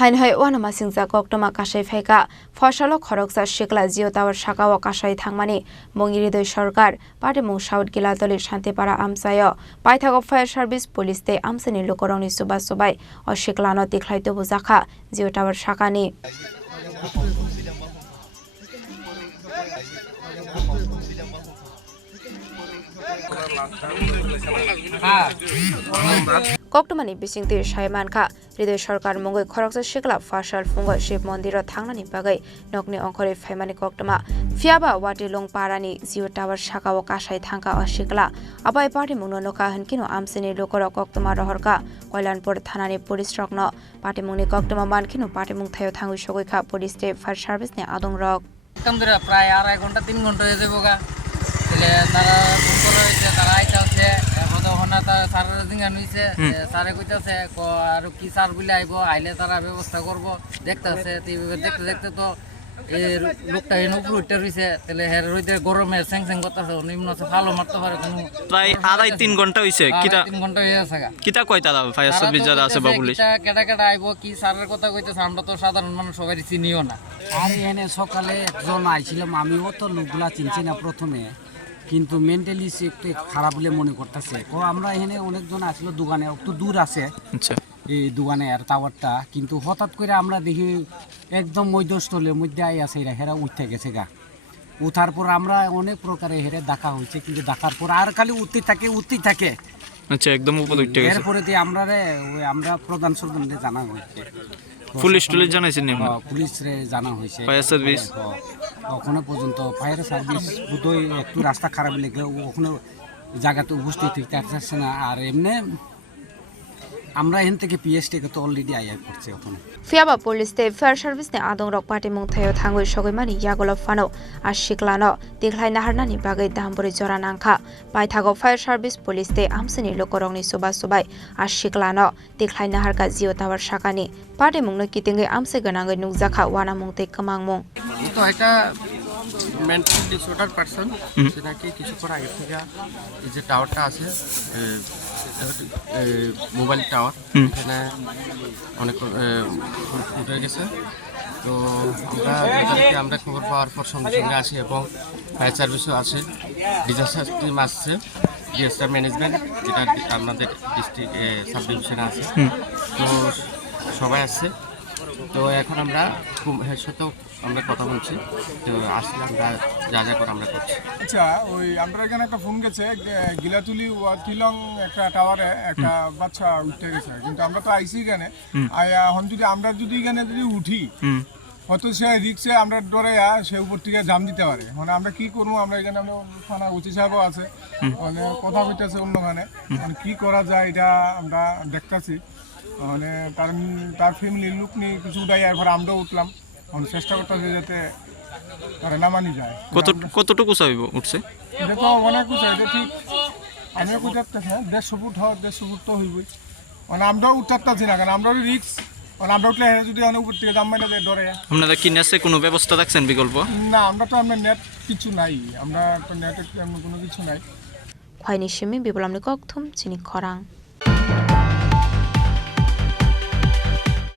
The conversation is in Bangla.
Haino Wanamasingsa Koktoma Kasawi Feka Fashalo Khoroksa Sikla Jio Tower Sakao Kasawi Thangmani Mongiri Sarkar Party Mung Saud Gila Doli Shantipara Amsayo Paithago Fire Service Police Te Amsani Lokoroni Subai O Siklano Tiklai Tubu Zaka Jio Tower Sakani Koktomani bisingti Shaimanka Rido Sarkar Mongoi Khoroksa Sikla Fashal Fungo Shiv Mondiro Thangmani Bagai Nokni Onkore Faimani Koktoma Fiaba Wati Long Parani Jio Tower Sakao Kasawi Thangka O Sikla Abai Party Mungnonoka Hankino Amsini Lokoro Koktoma Rohorka Koilanpur Thanani Police Rokno Party Mungni Koktoma Mankino Party Mung Thayo Thangu Shogoika Police Te Fire Service Ne Adong Rok Kamdira প্রায় 2.5 ঘন্টা 3 ঘন্টা হয়ে যাবে গা তাহলে তারা ফোন করে হইছে তারা আইতাছে এরপর হনা তার সারের দিন হইছে সারে কইতাছে আর কি সার বলে আইবো আইলে তারা ব্যবস্থা করব দেখতাছে দেখতে দেখতে তো এই লোকটা এর উপর উঠে রইছে তাহলে হের রইতে গরমে স্যাং করতেছে নিম্ন ভালো মারতে পারে কোনো প্রায় 2.5-3 ঘন্টা হইছে কিটা 3 ঘন্টা হয়ে গেছে কিটা কয়তা দাও ফায়ার সার্ভিস যারা আছে বা পুলিশ কেডা আইবো কি সারের কথা কইতেছে আমরা তো সাধারণ মানুষ সবাই চিনিও না আর এনে সকালে একজন আইছিলাম আমিও তো লোকগুলা চিনছি না প্রথমে কিন্তু মেন্টালি একটু খারাপ বলে মনে করতেছে ও আমরা এখানে অনেকজন আসলো দোকানে একটু দূর আছে আচ্ছা এই দোকানে আর টাওয়ারটা কিন্তু হঠাৎ করে আমরা দেখি একদম মধ্যস্থলের মধ্যে আই আছে এরা হেরা উঠতে গেছে গা উঠার পর আমরা অনেক প্রকারে হেরে দেখা হয়েছে কিন্তু দেখার পর আর খালি উঠতেই থাকে আচ্ছা একদম উপরে উঠতে গেছে এরপরে আমরা প্রধান সরকারকে জানা হয়েছে পুলিশ জানাইছেন নি পুলিশ রে জানা হয়েছে ফায়ার সার্ভিস ওখানে পর্যন্ত ফায়ার সার্ভিস বুধই একটু রাস্তা খারাপ লেগে ওখানে জায়গাতে উপস্থিত হইতে পারছে না আর এমনি আমরা এখান থেকে পিএসটিকে তো অলরেডি আইআই করছে ওখানে Fiaba Police Te Fire Service Ne Adong Rok Party Mung Thayo Thangoi Shogoimani Yagolo Fano A Siklano Tiklai Naharnani Bagai Dambori Joran Angkha Paithago Fire Service Police Te Amsini Lokorongni Subai A Siklano Tiklai Naharka Jio Tower Sakani Party Mung no Kitingai Amse Ganangai Nukjaka Wanamung Te Kamangmung তো এটা মেন্টালি ডিসঅর্ডার পারসন সেটাকে কিছুক্ষণ আগে থেকে এই যে টাওয়ারটা আছে মোবাইল টাওয়ার এখানে অনেক উঠে গেছে তো আমরা খবর পাওয়ার পর সঙ্গে সঙ্গে আসি এবং ফায়ার সার্ভিসও আছে ডিজাস্টার টিম আসছে ডিজাস্টার ম্যানেজমেন্ট যেটা আমাদের ডিস্ট্রিক্ট সাব ডিভিশনে আছে তো সবাই আসছে তো এখন আমরা এর সাথেও আমরা কথা বলছি তো আসলে আমরা যা করে আমরা করছি আচ্ছা ওই আমরা এখানে একটা ফোন গেছে গিলাতুলি তিলং একটা টাওয়ারে একটা বাচ্চা উঠতে গেছে কিন্তু আমরা তো আইসি এখানে এখন আমরা যদি এখানে উঠি হয়তো সে রিক্সে আমরা ডরে সে উপর থেকে জাম দিতে পারে মানে আমরা কি করবো আমরা এখানে থানা ওসি সাহেবও আছে মানে কথা হইতেছে অন্যখানে মানে কি করা যায় এটা আমরা দেখতেছি মানে তার ফ্যামিলির লোক নিয়ে কিছু উঠাই এরপর আমরাও উঠলাম চেষ্টা করতেছি যাতে তারা নামানি যায় কতটুকু চাইব উঠছে এটা তো অনেক উঁচা এটা ঠিক আমিও উঠাতেছি 150 ফুট 150 ফুট তো হইবই মানে আমরাও উঠাতেছি না কারণ আমরাও রিক্স মানে আমরা উঠলে যদি অনেক উপর থেকে জাম মাইনা যায় ডরে আপনারা কি নেটে কোনো ব্যবস্থা রাখছেন বিকল্প না আমরা তো আমরা নেট কিছু নাই আমরা তো নেটে কোনো কিছু নাই Khwaini Shimi Bibulamni Kokthum Chini Khorang